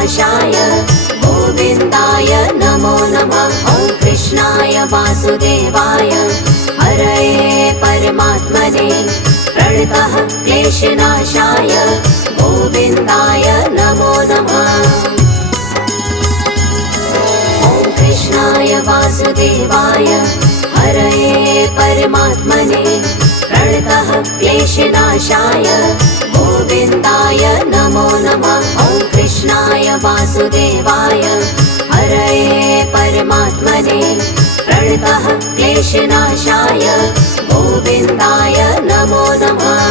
क्लेशनाशाय गोविन्दाय नमो नमः। ॐ कृष्णाय वासुदेवाय हरये परमात्मने प्रणतः क्लेशनाशाय गोविन्दाय नमो नमः। ॐ कृष्णाय वासुदेवाय हरये परमात्मने प्रणतः क्लेशनाशाय गोविन्दाय नमो नमः। ॐ कृष्णाय वासुदेवाय हरये परमात्मने प्रणतः क्लेशनाशाय गोविन्दाय नमो नमः।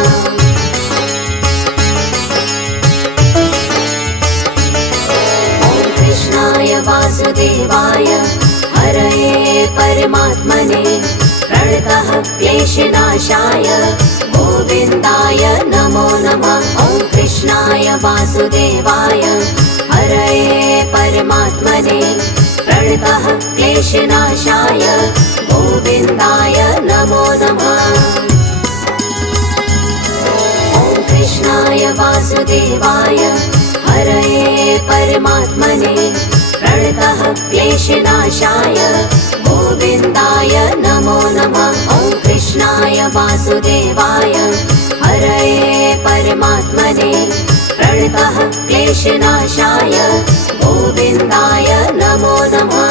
ॐ कृष्णाय वासुदेवाय हरये परमात्मने प्रणतः क्लेशनाशाय गोविन्दाय नमो नमः। ॐ कृष्णाय वासुदेवाय हरये परमात्मने प्रणतः क्लेशनाशाय गोविन्दाय नमो नमः। ॐ कृष्णाय वासुदेवाय हरये परमात्मने प्रणतः क्लेशनाशाय गोविन्दाय नमो नमः। ॐ कृष्णाय वासुदेवाय हरये परमात्मने प्रणतः क्लेशनाशाय गोविन्दाय नमो नमः।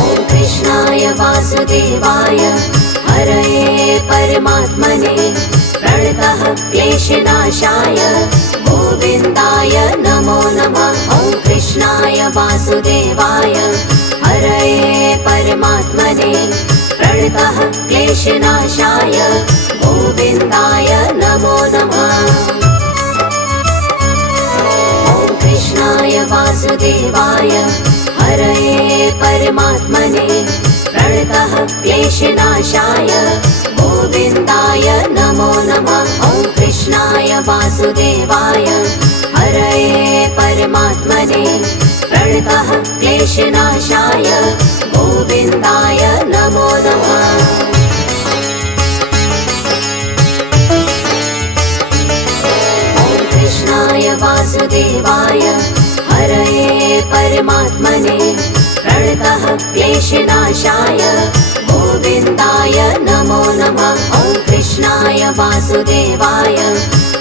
ॐ कृष्णाय वासुदेवाय हरये परमात्मने प्रणतः क्लेशनाशाय गोविन्दाय नमो नमः। ॐ कृष्णाय वासुदेवाय हरये परमात्मने प्रणतः क्लेशनाशाय गोविन्दाय नमो नमः। ॐ कृष्णाय वासुदेवाय हरये परमात्मने प्रणतः क्लेशनाशाय गोविन्दाय नमो नमः। ॐ कृष्णाय वासुदेवाय हरये परमात्मने प्रणतः क्लेशनाशाय गोविन्दाय नमो नमः। ॐ कृष्णाय वासुदेवाय हरये परमात्मने प्रणतः क्लेशनाशाय गोविन्दाय नमो नमः। ॐ कृष्णाय वासुदेवाय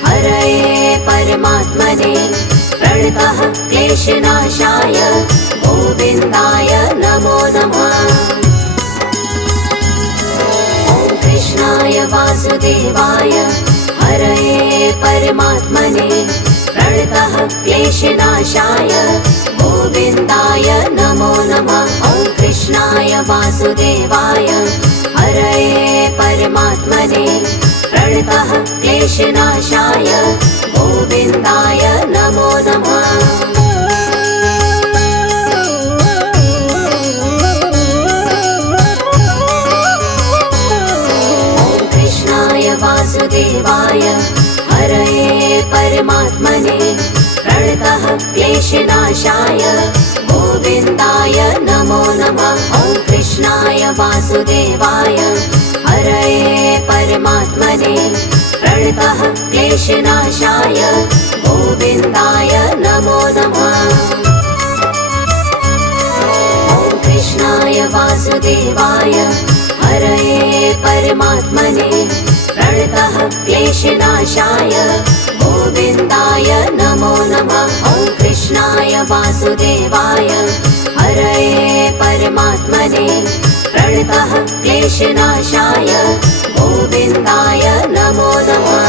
हरये परमात्मने प्रणतः क्लेशनाशाय गोविन्दाय नमो नमः। ॐ कृष्णाय वासुदेवाय हरये परमात्मने प्रणतः क्लेशनाशाय गोविन्दाय नमो नमः। ॐ कृष्णाय वासुदेवाय हरये परमात्मने प्रणतः क्लेशनाशाय गोविन्दाय नमो नमः। ॐ कृष्णाय वासुदेवाय हरये परमात्मने प्रणतः क्लेशनाशाय गोविन्दाय नमो नमः। ॐ कृष्णाय वासुदेवाय हरये परमात्मने प्रणतः क्लेशनाशाय गोविन्दाय नमो नमः। ॐ कृष्णाय वासुदेवाय हरये परमात्मने प्रणतः क्लेशनाशाय गोविन्दाय नमो नमः। ॐ कृष्णाय वासुदेवाय हरये परमात्मने प्रणतः क्लेशनाशाय गोविन्दाय नमो नमः।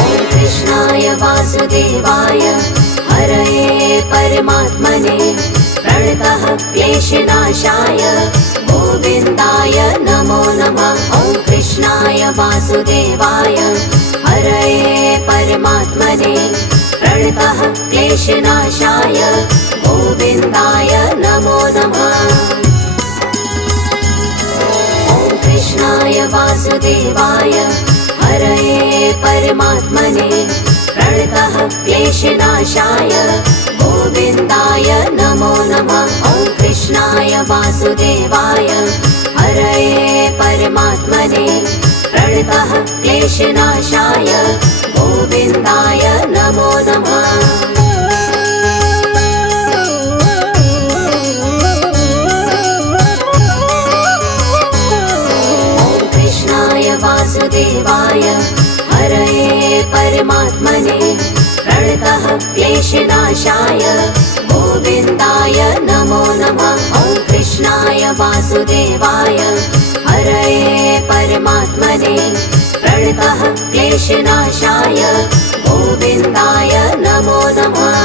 ॐ कृष्णाय वासुदेवाय हरये परमात्मने प्रणतः क्लेशनाशाय गोविन्दाय नमो नमः। ॐ कृष्णाय वासुदेवाय हरये परमात्मने प्रणतः क्लेशनाशाय गोविन्दाय नमो नमः। ॐ कृष्णाय वासुदेवाय हरये परमात्मने प्रणतः क्लेशनाशाय गोविन्दाय नमो नमः। ॐ वासुदेवाय हरये परमात्मने प्रणतः क्लेशनाशाय गोविन्दाय नमो नमः। वासुदेवाय हरये परमात्मने प्रणतः क्लेशनाशाय गोविन्दाय नमो नमः। ॐ कृष्णाय वासुदेवाय हरये परमात्मने प्रणतः क्लेशनाशाय गोविन्दाय नमो नमः।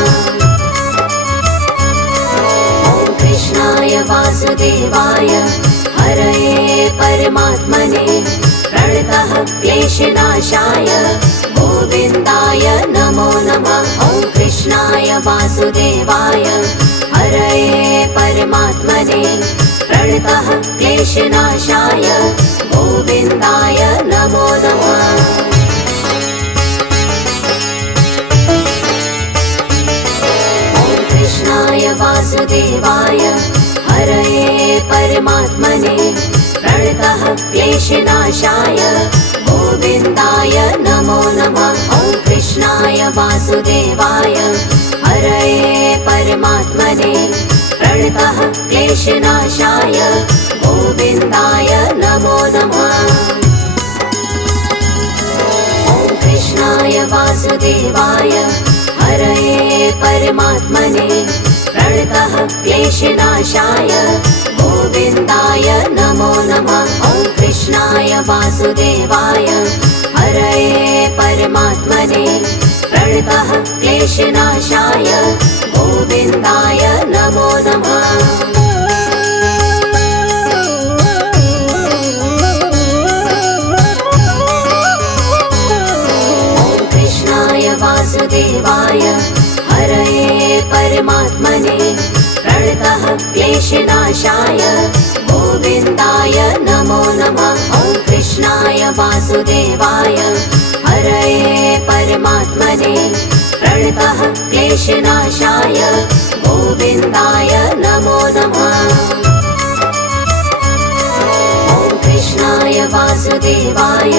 ॐ कृष्णाय वासुदेवाय हरये परमात्मने प्रणतः क्लेशनाशाय गोविन्दाय नमो नमः। ॐ कृष्णाय वासुदेवाय हरये परमात्मने प्रणतः क्लेशनाशाय गोविन्दाय नमो नमः। ॐ कृष्णाय वासुदेवाय हरये परमात्मने प्रणतः क्लेशनाशाय गोविन्दाय नमो नमः। ॐ कृष्णाय वासुदेवाय हरये परमात्मने प्रणतः क्लेशनाशाय गोविन्दाय नमो नमः। ॐ कृष्णाय वासुदेवाय हरये परमात्मने प्रणतः क्लेशनाशाय गोविन्दाय नमो नमः। ॐ कृष्णाय वासुदेवाय हरये परमात्मने प्रणतः क्लेशनाशाय गोविन्दाय नमो नमः। ॐ कृष्णाय वासुदेवाय हरये परमात्मने प्रणतः क्लेशनाशाय गोविन्दाय नमो नमः। ॐ कृष्णाय वासुदेवाय हरये परमात्मने प्रणतः क्लेशनाशाय गोविन्दाय नमो नमः। ॐ कृष्णाय वासुदेवाय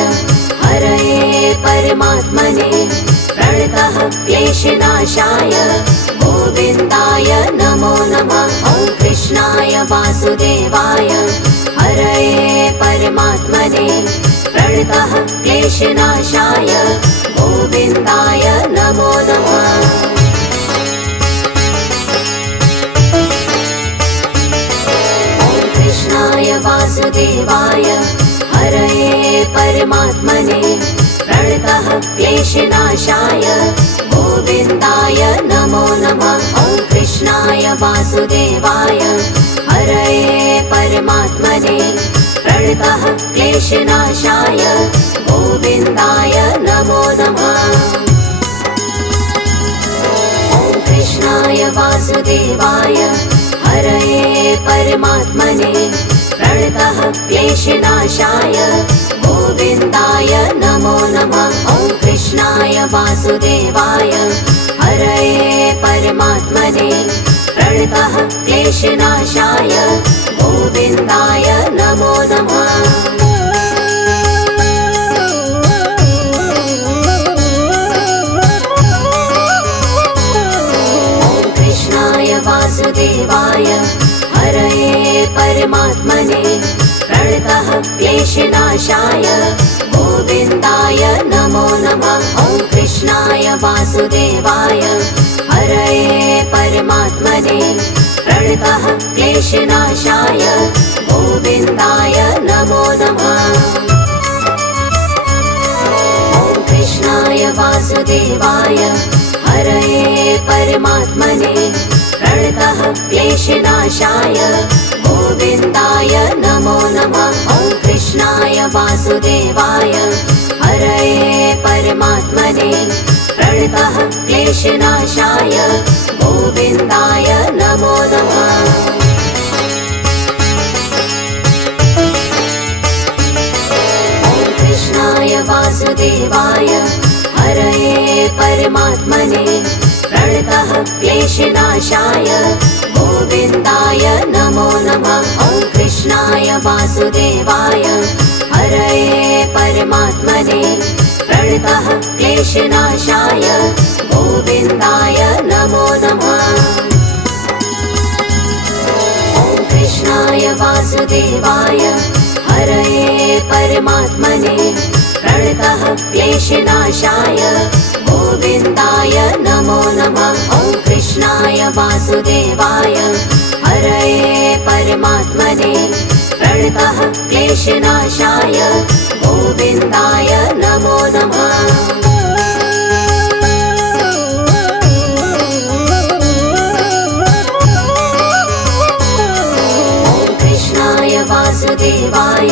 हरये परमात्मने प्रणतः क्लेशनाशाय गोविन्दाय नमो नमः। ॐ कृष्णाय वासुदेवाय हरये परमात्मने प्रणतः क्लेशनाशाय गोविन्दाय नमो नमः। ॐ कृष्णाय वासुदेवाय हरये परमात्मने प्रणतः क्लेशनाशाय गोविन्दाय नमो नमः। ॐ कृष्णाय वासुदेवाय हरये परमात्मने प्रणतः क्लेशनाशाय गोविन्दाय नमो नमः। ॐ कृष्णाय वासुदेवाय हरये परमात्मने प्रणतः क्लेशनाशाय गोविन्दाय नमो नमः। ॐ कृष्णाय वासुदेवाय हरये परमात्मने प्रणतः क्लेशनाशाय गोविन्दाय नमो नमः। ॐ कृष्णाय वासुदेवाय हरये परमात्मने प्रणतः क्लेशनाशाय गोविन्दाय नमो नमः। ॐ कृष्णाय वासुदेवाय हरये परमात्मने प्रणतः क्लेशनाशाय गोविन्दाय नमो नमः। ॐ कृष्णाय वासुदेवाय हरये परमात्मने प्रणतः क्लेशनाशाय गोविन्दाय नमो नमः। ॐ कृष्णाय वासुदेवाय हरये परमात्मने प्रणतः क्लेशनाशाय गोविन्दाय नमो नमः। ॐ कृष्णाय वासुदेवाय हरये परमात्मने प्रणतः क्लेशनाशाय गोविन्दाय नमो नमः। ॐ वासुदेवाय हरये परमात्मने प्रणतः क्लेशनाशाय गोविन्दाय नमो नमः। ॐ कृष्णाय वासुदेवाय हरये परमात्मने प्रणतः क्लेशनाशाय गोविन्दाय नमो नमः। ॐ कृष्णाय वासुदेवाय हरये परमात्मने प्रणतः क्लेशनाशाय गोविन्दाय नमो नमः। ॐ कृष्णाय वासुदेवाय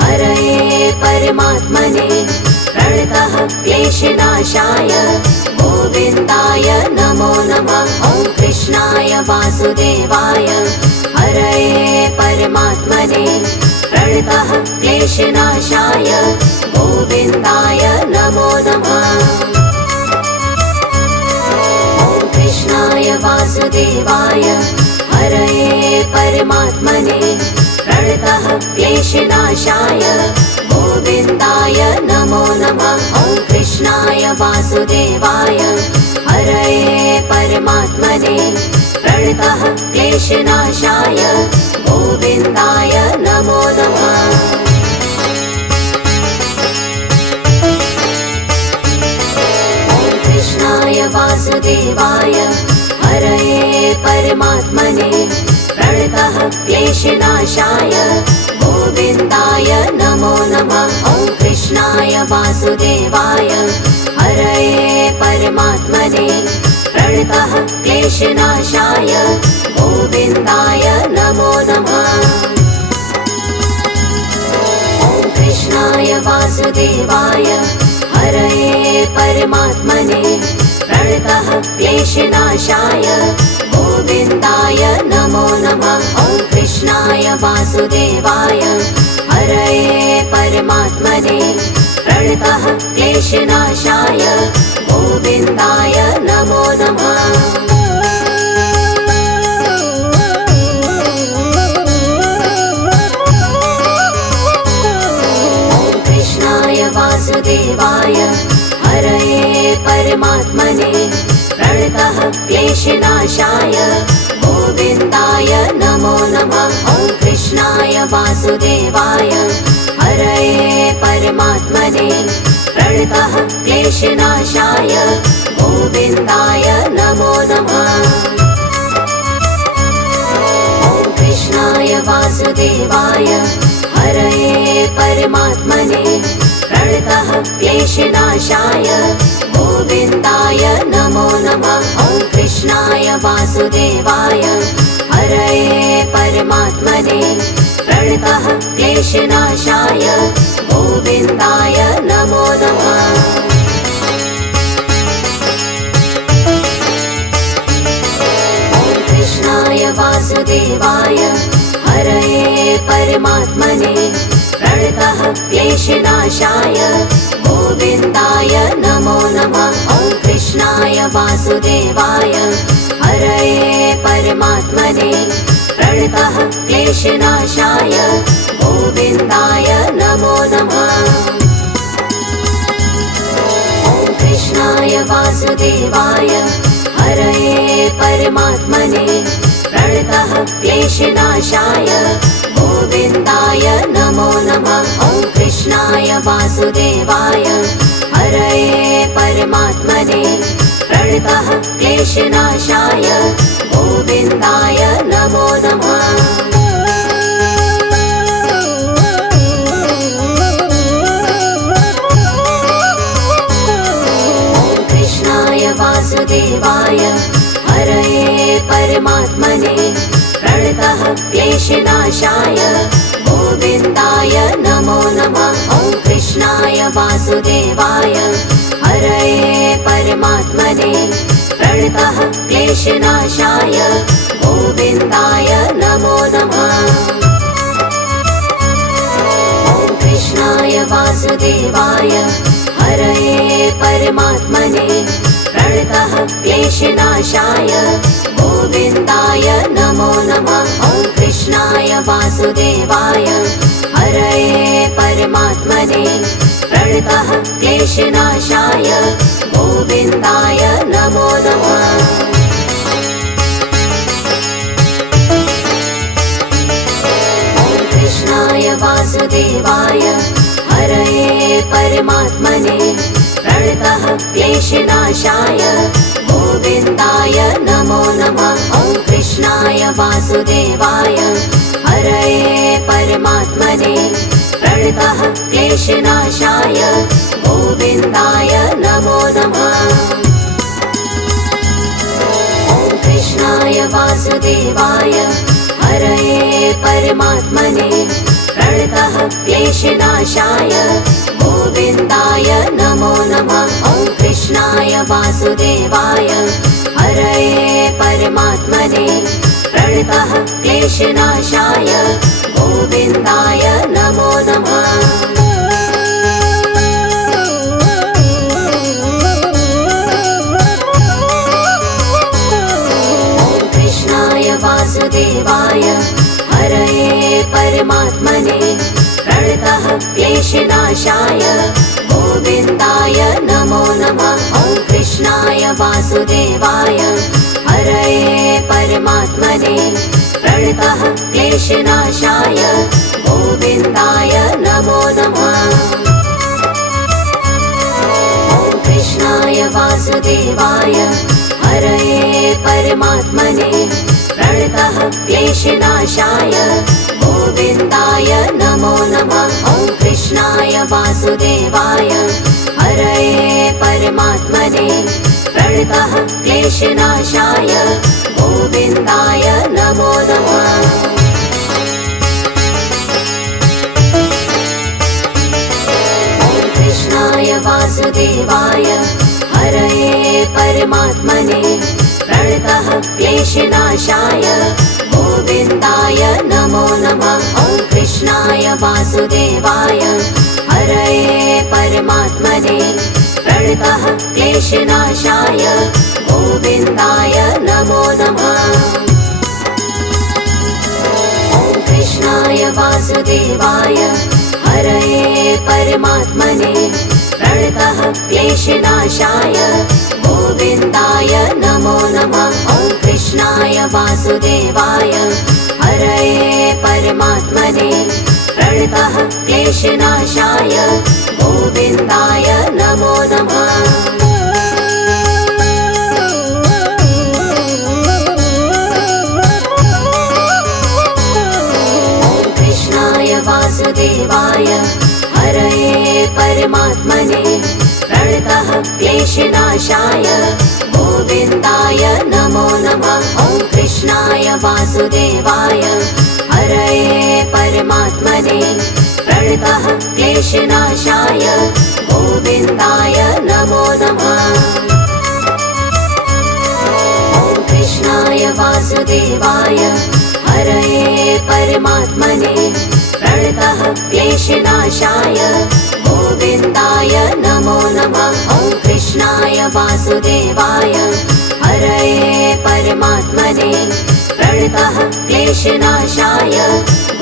हरये परमात्मने प्रणतः क्लेशनाशाय गोविन्दाय नमो नमः। ॐ कृष्णाय वासुदेवाय हरये परमात्मने प्रणतः क्लेशनाशाय गोविन्दाय नमो नमः। ॐ कृष्णाय वासुदेवाय हरये परमात्मने प्रणतः क्लेशनाशाय गोविन्दाय नमो नमः। ॐ कृष्णाय वासुदेवाय हरये परमात्मने प्रणतः क्लेशनाशाय गोविन्दाय नमो नमः। ॐ कृष्णाय वासुदेवाय हरये परमात्मने प्रणतः क्लेशनाशाय गोविन्दाय नमो नमः। ॐ कृष्णाय वासुदेवाय हरये परमात्मने प्रणतः क्लेशनाशाय गोविन्दाय नमो नमः। ॐ कृष्णाय वासुदेवाय हरये परमात्मने प्रणतः क्लेशनाशाय गोविन्दाय नमो नमः। ॐ कृष्णाय वासुदेवाय हरये परमात्मने प्रणतः क्लेशनाशाय गोविन्दाय नमो नमः। ॐ कृष्णाय वासुदेवाय हरये परमात्मने प्रणतः क्लेशनाशाय गोविन्दाय नमो नमः। ॐ कृष्णाय वासुदेवाय हरये परमात्मने प्रणतः क्लेशनाशाय गोविन्दाय नमो नमः। ॐ कृष्णाय वासुदेवाय हरये परमात्मने प्रणतः क्लेशनाशाय गोविन्दाय नमो नमः। ॐ कृष्णाय वासुदेवाय हरये परमात्मने प्रणतः क्लेशनाशाय गोविन्दाय नमो नमः। ॐ कृष्णाय वासुदेवाय हरये परमात्मने प्रणतः क्लेशनाशाय गोविन्दाय नमो नमः। ॐ कृष्णाय वासुदेवाय हरये परमात्मने प्रणतः क्लेशनाशाय गोविन्दाय नमो नमः। ॐ कृष्णाय वासुदेवाय हरये परमात्मने प्रणतः क्लेशनाशाय गोविन्दाय नमो नमः। ॐ कृष्णाय वासुदेवाय हरये परमात्मने प्रणतः क्लेशनाशाय गोविन्दाय नमो नमः। ॐ कृष्णाय वासुदेवाय हरये परमात्मने प्रणतः क्लेशनाशाय गोविन्दाय नमो नमः। ॐ कृष्णाय वासुदेवाय हरये परमात्मने प्रणतः क्लेशनाशाय गोविन्दाय नमो नमः। ॐ कृष्णाय वासुदेवाय हरये परमात्मने प्रणतः क्लेशनाशाय गोविन्दाय नमो नमः। ॐ कृष्णाय वासुदेवाय वासुदेवाय हरये परमात्मने प्रणतः क्लेशनाशाय गोविन्दाय नमो नमः। कृष्णाय वासुदेवाय हरये परमात्मने प्रणतः क्लेशनाशाय गोविन्दाय नमो नमः। ॐ कृष्णाय वासुदेवाय हरये परमात्मने प्रणतः क्लेशनाशाय गोविन्दाय नमो नमः। ॐ कृष्णाय वासुदेवाय हरये परमात्मने प्रणतः क्लेशनाशाय गोविन्दाय नमो नमः। ॐ कृष्णाय वासुदेवाय हरये परमात्मने प्रणतः क्लेशनाशाय गोविन्दाय नमो नमः। वासुदेवाय हरये परमात्मने प्रणतः क्लेशनाशाय गोविन्दाय नमो नमः। ॐ कृष्णाय वासुदेवाय हरये परमात्मने प्रणतः क्लेशनाशाय गोविन्दाय नमो नमः। ॐ कृष्णाय वासुदेवाय हरये परमात्मने प्रणतः क्लेशनाशाय गोविन्दाय नमो नमः। ॐ कृष्णाय वासुदेवाय हरये परमात्मने प्रणतः क्लेशनाशाय गोविन्दाय नमो नमः। ॐ कृष्णाय वासुदेवाय हरये परमात्मने प्रणतः क्लेशनाशाय गोविन्दाय नमो नमः। ॐ कृष्णाय वासुदेवाय हरये परमात्मने प्रणतः क्लेशनाशाय गोविन्दाय नमो नमः। ॐ कृष्णाय वासुदेवाय हरये परमात्मने प्रणतः क्लेशनाशाय गोविन्दाय नमो नमः। ॐ कृष्णाय वासुदेवाय हरये परमात्मने प्रणतः क्लेशनाशाय गोविन्दाय नमो नमः। ॐ कृष्णाय वासुदेवाय हरये परमात्मने प्रणतः क्लेशनाशाय गोविन्दाय नमो नमः। ॐ कृष्णाय वासुदेवाय हरये परमात्मने प्रणतः क्लेशनाशाय गोविन्दाय नमो नमः। ॐ कृष्णाय वासुदेवाय हरये परमात्मने प्रणतः क्लेशनाशाय गोविन्दाय नमो नमः। ॐ कृष्णाय वासुदेवाय हरये परमात्मने प्रणतः क्लेशनाशाय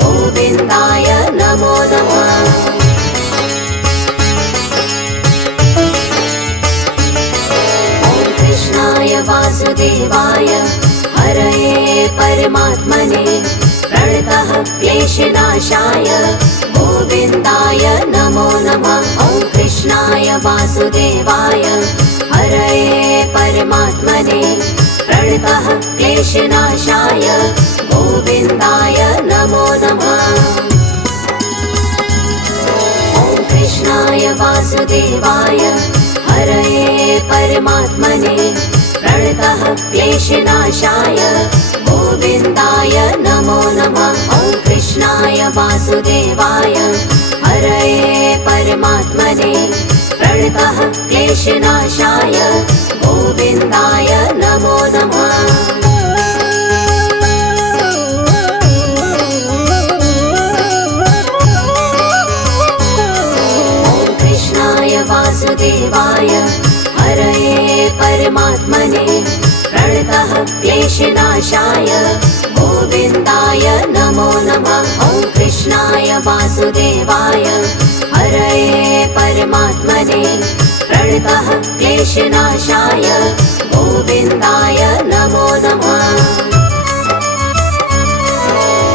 गोविन्दाय नमो नमः। ॐ कृष्णाय वासुदेवाय हरये परमात्मने प्रणतः क्लेशनाशाय गोविन्दाय नमो नमः। ॐ कृष्णाय वासुदेवाय हरये परमात्मने प्रणतः क्लेशनाशाय गोविन्दाय नमो नमः। ॐ कृष्णाय वासुदेवाय हरये परमात्मने प्रणतः क्लेशनाशाय गोविन्दाय नमो नमः। ॐ कृष्णाय वासुदेवाय हरये परमात्मने प्रणतः क्लेशनाशाय गोविन्दाय नमो नमः। ॐ कृष्णाय वासुदेवाय हरये परमात्मने प्रणतः क्लेशनाशाय गोविन्दाय नमो नमः। ॐ वासुदेवाय हरये परमात्मने प्रणतः क्लेशनाशाय गोविन्दाय नमो नमः।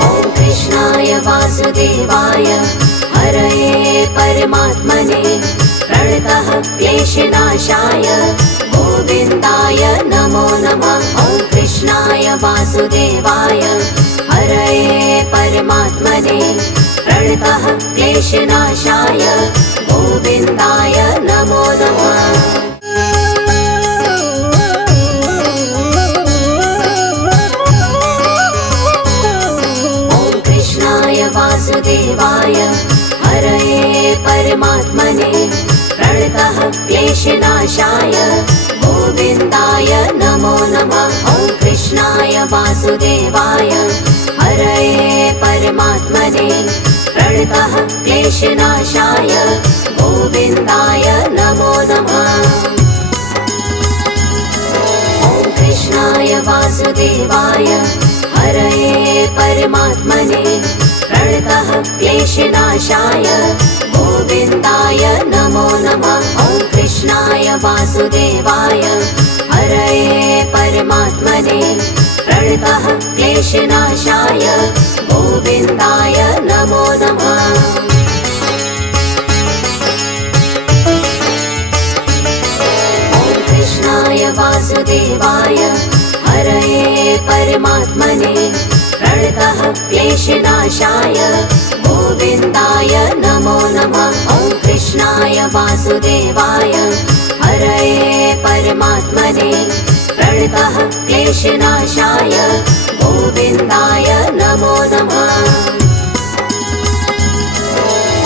ॐ कृष्णाय वासुदेवाय हरये परमात्मने प्रणतः क्लेशनाशाय गोविन्दाय नमो नमः। ॐ कृष्णाय वासुदेवाय हरये परमात्मने प्रणतः क्लेशनाशाय गोविन्दाय नमो नमः। ॐ कृष्णाय वासुदेवाय हरये परमात्मने प्रणतः क्लेशनाशाय गोविन्दाय नमो नमः। ॐ कृष्णाय वासुदेवाय हरये परमात्मने प्रणतः क्लेशनाशाय गोविन्दाय नमो नमः। ॐ कृष्णाय वासुदेवाय हरये परमात्मने प्रणतः क्लेशनाशाय गोविन्दाय नमो नमः। ॐ कृष्णाय वासुदेवाय हरये परमात्मने प्रणतः क्लेशनाशाय गोविन्दाय नमो नमः। ॐ कृष्णाय वासुदेवाय हरये परमात्मने प्रणतः क्लेशनाशाय गोविन्दाय नमो नमः। ॐ कृष्णाय वासुदेवाय हरये परमात्मने प्रणतः क्लेशनाशाय गोविन्दाय नमो नमः।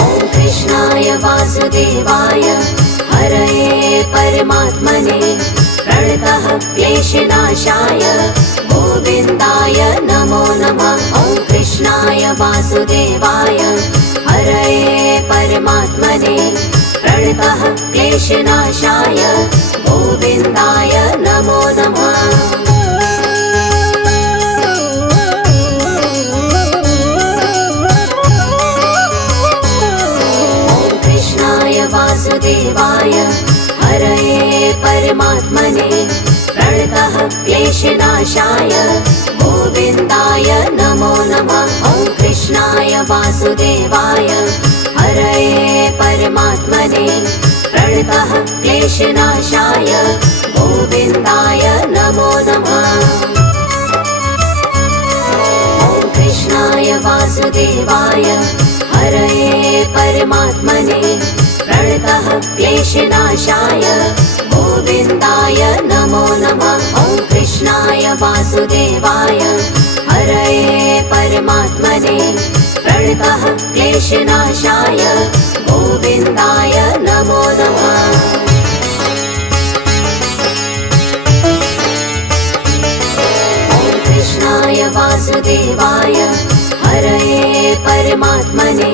ॐ कृष्णाय वासुदेवाय हरये परमात्मने प्रणतः क्लेशनाशाय गोविन्दाय नमो नमः। ॐ कृष्णाय वासुदेवाय हरये परमात्मने प्रणतः क्लेशनाशाय गोविन्दाय नमो नमः। ॐ कृष्णाय वासुदेवाय हरये परमात्मने प्रणतः क्लेशनाशाय गोविन्दाय नमो नमः। ॐ कृष्णाय वासुदेवाय हरये परमात्मने प्रणतः क्लेशनाशाय गोविन्दाय नमो नमः। ॐ कृष्णाय वासुदेवाय हरये परमात्मने प्रणतः क्लेशनाशाय गोविन्दाय नमो नमः। ॐ कृष्णाय वासुदेवाय हरये परमात्मने प्रणतः क्लेशनाशाय गोविन्दाय नमो नमः। ॐ कृष्णाय वासुदेवाय हरये परमात्मने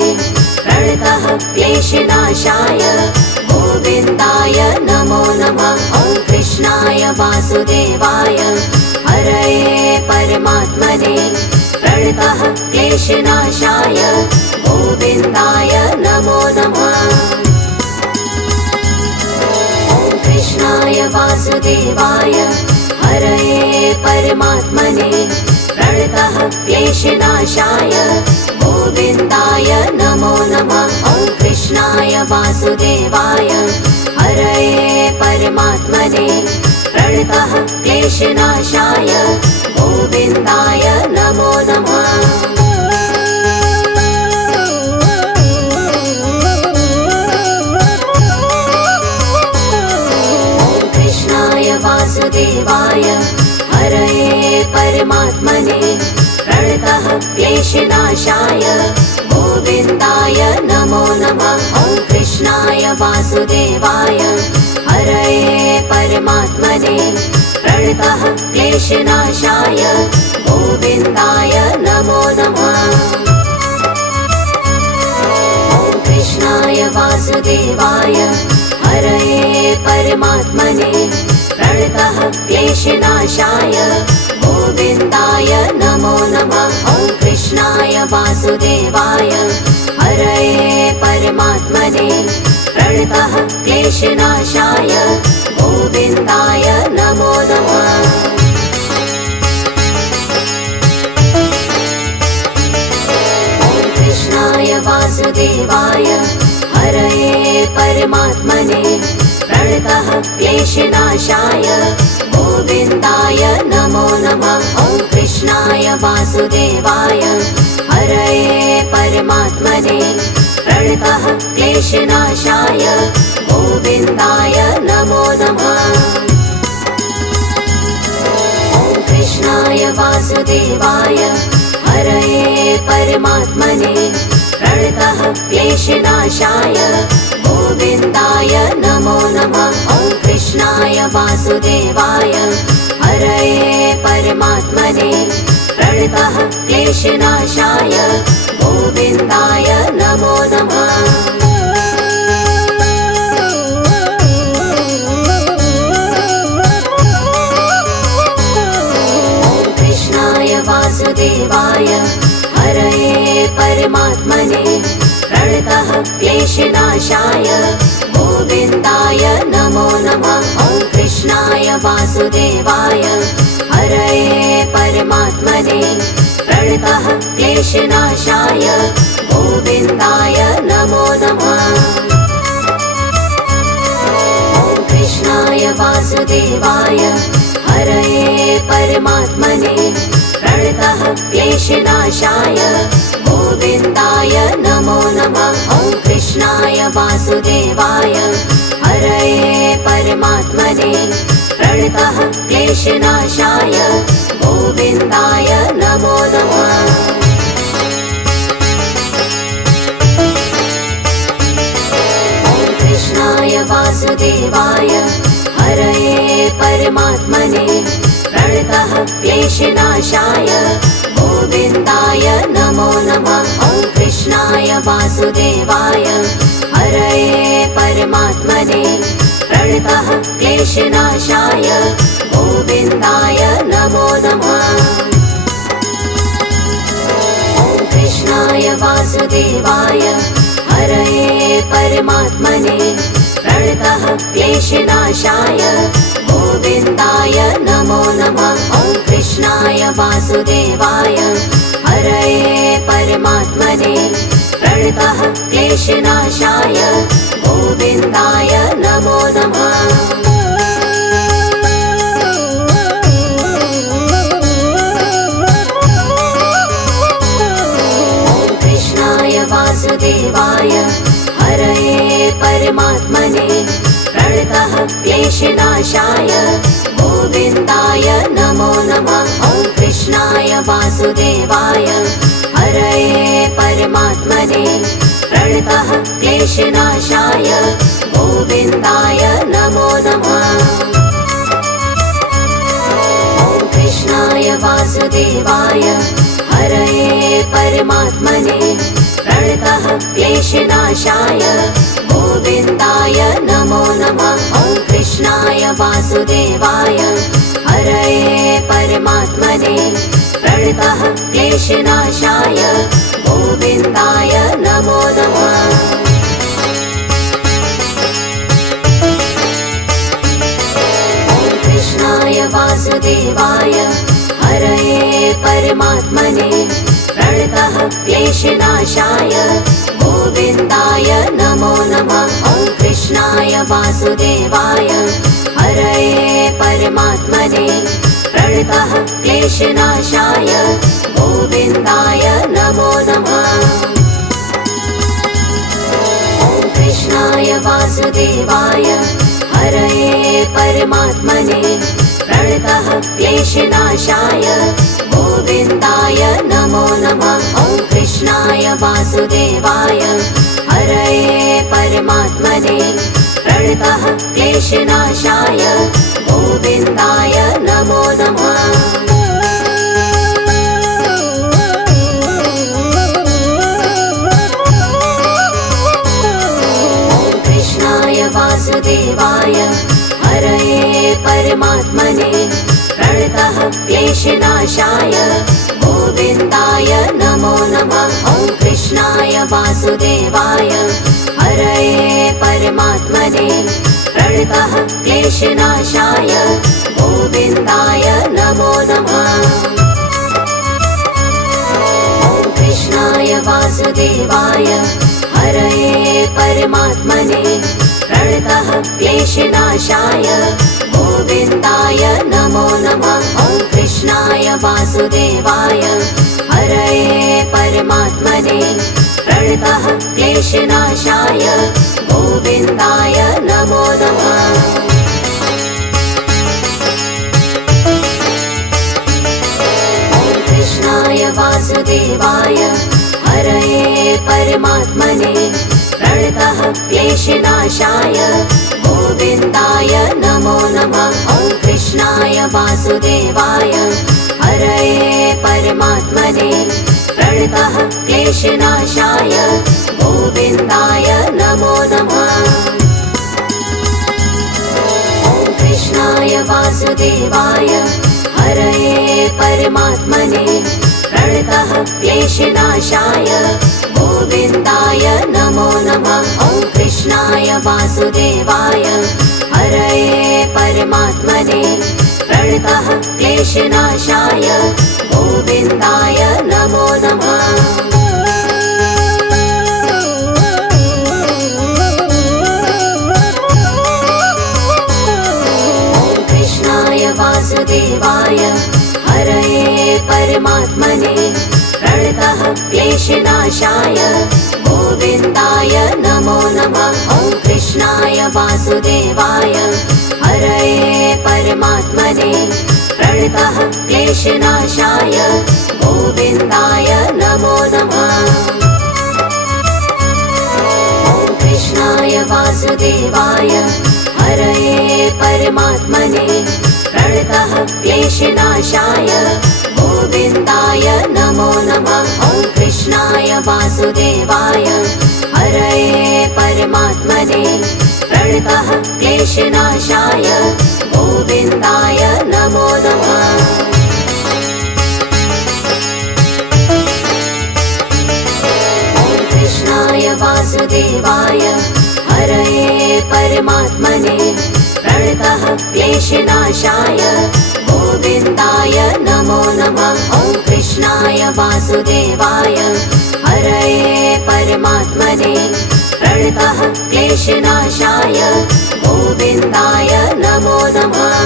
प्रणतः क्लेशनाशाय गोविन्दाय नमो नमः। ॐ कृष्णाय वासुदेवाय हरये परमात्मने प्रणतः क्लेशनाशाय गोविन्दाय नमो नमः। ॐ कृष्णाय वासुदेवाय हरये परमात्मने प्रणतः क्लेशनाशाय गोविन्दाय नमो नमः। ॐ कृष्णाय वासुदेवाय हरये परमात्मने प्रणतः क्लेशनाशाय गोविन्दाय नमो नमः। ॐ कृष्णाय वासुदेवाय हरये परमात्मने प्रणतः क्लेशनाशाय गोविन्दाय नमो नमः। ॐ कृष्णाय वासुदेवाय हरये परमात्मने प्रणतः क्लेशनाशाय गोविन्दाय नमो नमः। ॐ कृष्णाय वासुदेवाय हरये परमात्मने प्रणतः क्लेशनाशाय गोविन्दाय नमो नमः। ॐ कृष्णाय वासुदेवाय हरये परमात्मने प्रणतः क्लेशनाशाय गोविन्दाय नमो नमः। कृष्णाय वासुदेवाय हरये परमात्मने प्रणतः क्लेशनाशाय गोविन्दाय नमो नमः। ॐ कृष्णाय वासुदेवाय हरये परमात्मने प्रणतः क्लेशनाशाय गोविन्दाय नमो नमः। ॐ कृष्णाय वासुदेवाय हरये परमात्मने प्रणतः क्लेशनाशाय गोविन्दाय नमो नमः। ॐ कृष्णाय वासुदेवाय हरये परमात्मने प्रणतः क्लेशनाशाय गोविन्दाय नमो नमः। वासुदेवाय हरये परमात्मने प्रणतः क्लेशनाशाय गोविन्दाय नमो नमः। ॐ कृष्णाय वासुदेवाय हरये परमात्मने प्रणतः क्लेशनाशाय गोविन्दाय नमो नमः। ॐ कृष्णाय वासुदेवाय हरये परमात्मने प्रणतः क्लेशनाशाय गोविन्दाय नमो नमः। ॐ कृष्णाय वासुदेवाय हरये परमात्मने प्रणतः क्लेशनाशाय गोविन्दाय नमो नमः। ॐ कृष्णाय वासुदेवाय हरये परमात्मने प्रणतः क्लेशनाशाय गोविन्दाय नमो नमः। ॐ कृष्णाय वासुदेवाय हरये परमात्मने प्रणतः क्लेशनाशाय गोविन्दाय नमो नमः। ॐ कृष्णाय वासुदेवाय हरये परमात्मने प्रणतः क्लेशनाशाय गोविन्दाय नमो नमः। ॐ कृष्णाय वासुदेवाय हरये परमात्मने प्रणतः क्लेशनाशाय गोविन्दाय नमो नमः। ॐ कृष्णाय वासुदेवाय हरये परमात्मने प्रणतः क्लेशनाशाय गोविन्दाय नमो नमः। ॐ कृष्णाय वासुदेवाय हरये परमात्मने प्रणतः क्लेशनाशाय गोविन्दाय नमो नमः। ॐ कृष्णाय वासुदेवाय हरये परमात्मने प्रणतः क्लेशनाशाय गोविन्दाय नमो नमः। ॐ कृष्णाय वासुदेवाय हरये परमात्मने प्रणतः क्लेशनाशाय गोविन्दाय नमो नमः। ॐ कृष्णाय वासुदेवाय हरये परमात्मने प्रणतः क्लेशनाशाय गोविन्दाय नमो नमः। ॐ कृष्णाय वासुदेवाय हरये परमात्मने प्रणतः क्लेशनाशाय गोविन्दाय नमो नमः। ॐ कृष्णाय वासुदेवाय हरये परमात्मने प्रणतः क्लेशनाशाय गोविन्दाय नमो नमः। ॐ कृष्णाय वासुदेवाय हरये परमात्मने प्रणतः क्लेशनाशाय गोविन्दाय नमो नमः। ॐ कृष्णाय वासुदेवाय हरये परमात्मने प्रणतः क्लेशनाशाय गोविन्दाय नमो नमः। ॐ कृष्णाय वासुदेवाय हरये परमात्मने प्रणतः क्लेशनाशाय गोविन्दाय नमो नमः। ॐ कृष्णाय वासुदेवाय हरये परमात्मने प्रणतः क्लेशनाशाय गोविन्दाय नमो नमः। ॐ कृष्णाय वासुदेवाय हरये परमात्मने प्रणतः क्लेशनाशाय गोविन्दाय नमो नमः। ॐ कृष्णाय वासुदेवाय हरये परमात्मने प्रणतः क्लेशनाशाय गोविन्दाय नमो नमः। ॐ कृष्णाय वासुदेवाय हरये परमात्मने प्रणतः क्लेशनाशाय गोविन्दाय नमो नमः। ॐ कृष्णाय वासुदेवाय हरये परमात्मने प्रणतः क्लेशनाशाय गोविन्दाय नमो नमः। ॐ कृष्णाय वासुदेवाय हरये परमात्मने प्रणतः क्लेशनाशाय गोविन्दाय नमो नमः। ॐ कृष्णाय वासुदेवाय हरये परमात्मने प्रणतः क्लेशनाशाय गोविन्दाय नमो नमः। ॐ कृष्णाय वासुदेवाय हरये परमात्मने प्रणतः क्लेशनाशाय गोविन्दाय नमो नमः। ॐ कृष्णाय वासुदेवाय हरये परमात्मने प्रणतः क्लेशनाशाय गोविन्दाय नमो नमः। ॐ कृष्णाय वासुदेवाय हरये परमात्मने प्रणतः क्लेशनाशाय गोविन्दाय नमो नमः। ॐ कृष्णाय वासुदेवाय हरये परमात्मने प्रणतः क्लेशनाशाय गोविन्दाय नमो नमः। ॐ कृष्णाय वासुदेवाय हरये परमात्मने प्रणतः क्लेशनाशाय गोविन्दाय नमो नमः।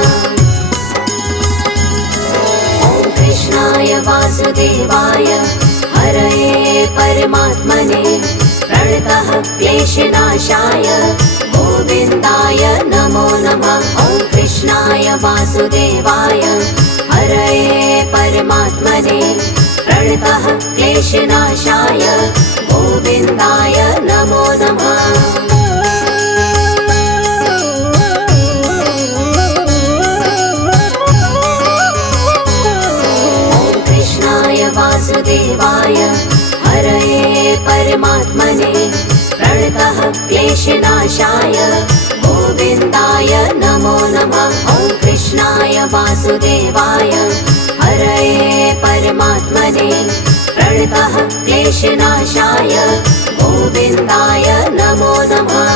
ॐ कृष्णाय वासुदेवाय हरये परमात्मने प्रणतः क्लेशनाशाय गोविन्दाय नमो नमः। ॐ कृष्णाय वासुदेवाय हरये परमात्मने प्रणतः क्लेशनाशाय गोविन्दाय नमो नमः। ॐ कृष्णाय वासुदेवाय हरये परमात्मने प्रणतः क्लेशनाशाय गोविन्दाय नमो नमः। ॐ कृष्णाय वासुदेवाय हरये परमात्मने प्रणतः क्लेशनाशाय गोविन्दाय नमो नमः।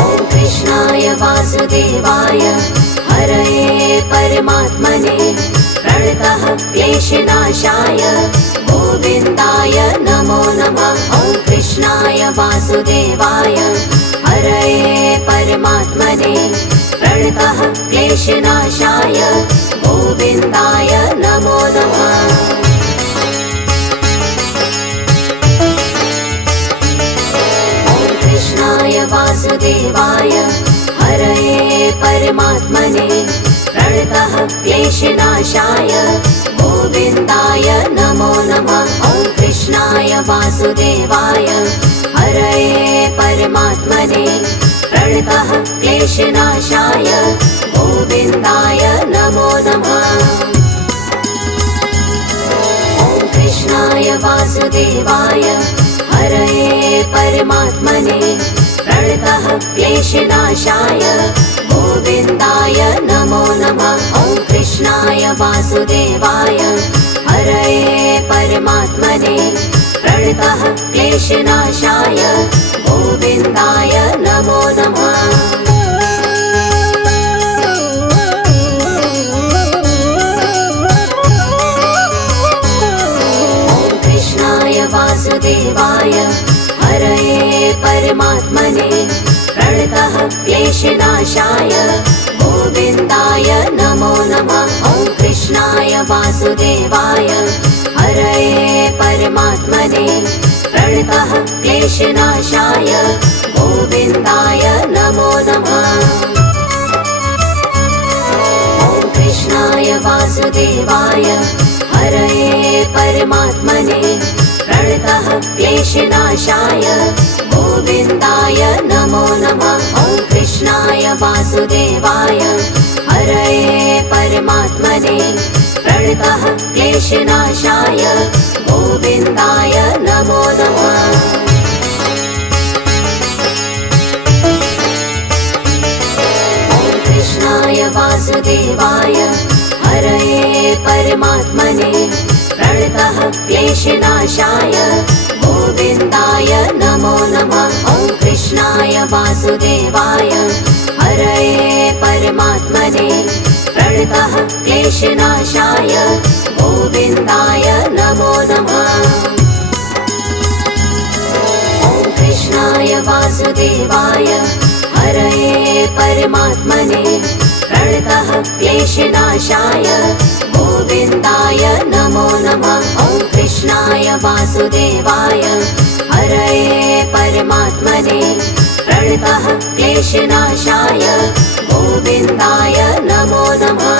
ॐ कृष्णाय वासुदेवाय हरये परमात्मने प्रणतः क्लेशनाशाय गोविन्दाय नमो नमः। ॐ कृष्णाय वासुदेवाय हरये परमात्मने प्रणतः क्लेशनाशाय गोविन्दाय नमो नमः। ॐ कृष्णाय वासुदेवाय हरये परमात्मने प्रणतः क्लेशनाशाय गोविन्दाय नमो नमः। ॐ कृष्णाय वासुदेवाय हरये परमात्मने प्रणतः क्लेशनाशाय गोविन्दाय नमो नमः। ॐ कृष्णाय वासुदेवाय हरये परमात्मने प्रणतः क्लेशनाशाय गोविन्दाय नमो नमः। ॐ कृष्णाय वासुदेवाय हरये परमात्मने परमात्मने प्रणतः क्लेशनाशाय गोविन्दाय नमो नमः। वासुदेवाय हरये परमात्मने प्रणतः क्लेशनाशाय गोविन्दाय नमो नमः। ॐ कृष्णाय वासुदेवाय हरये परमात्मने प्रणतः क्लेशनाशाय गोविन्दाय नमो नमः। ॐ कृष्णाय वासुदेवाय हरये परमात्मने प्रणतः क्लेशनाशाय गोविन्दाय नमो नमः। ॐ कृष्णाय वासुदेवाय हरये परमात्मने प्रणतः क्लेशनाशाय गोविन्दाय नमो नमः। ॐ कृष्णाय वासुदेवाय हरये परमात्मने प्रणतः क्लेशनाशाय गोविन्दाय नमो नमः। ॐ कृष्णाय वासुदेवाय हरये परमात्मने प्रणतः क्लेशनाशाय गोविन्दाय नमो नमः। ॐ कृष्णाय वासुदेवाय हरये परमात्मने प्रणतः क्लेशनाशाय गोविन्दाय नमो नमः। ॐ कृष्णाय वासुदेवाय हरये परमात्मने प्रणतः क्लेशनाशाय गोविन्दाय नमो नमः।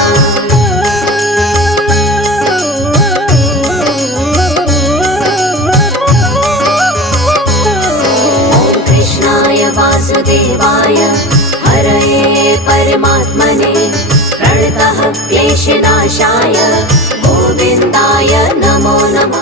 ॐ कृष्णाय वासुदेवाय हरये परमात्मने प्रणतः क्लेशनाशाय गोविन्दाय नमो नमः।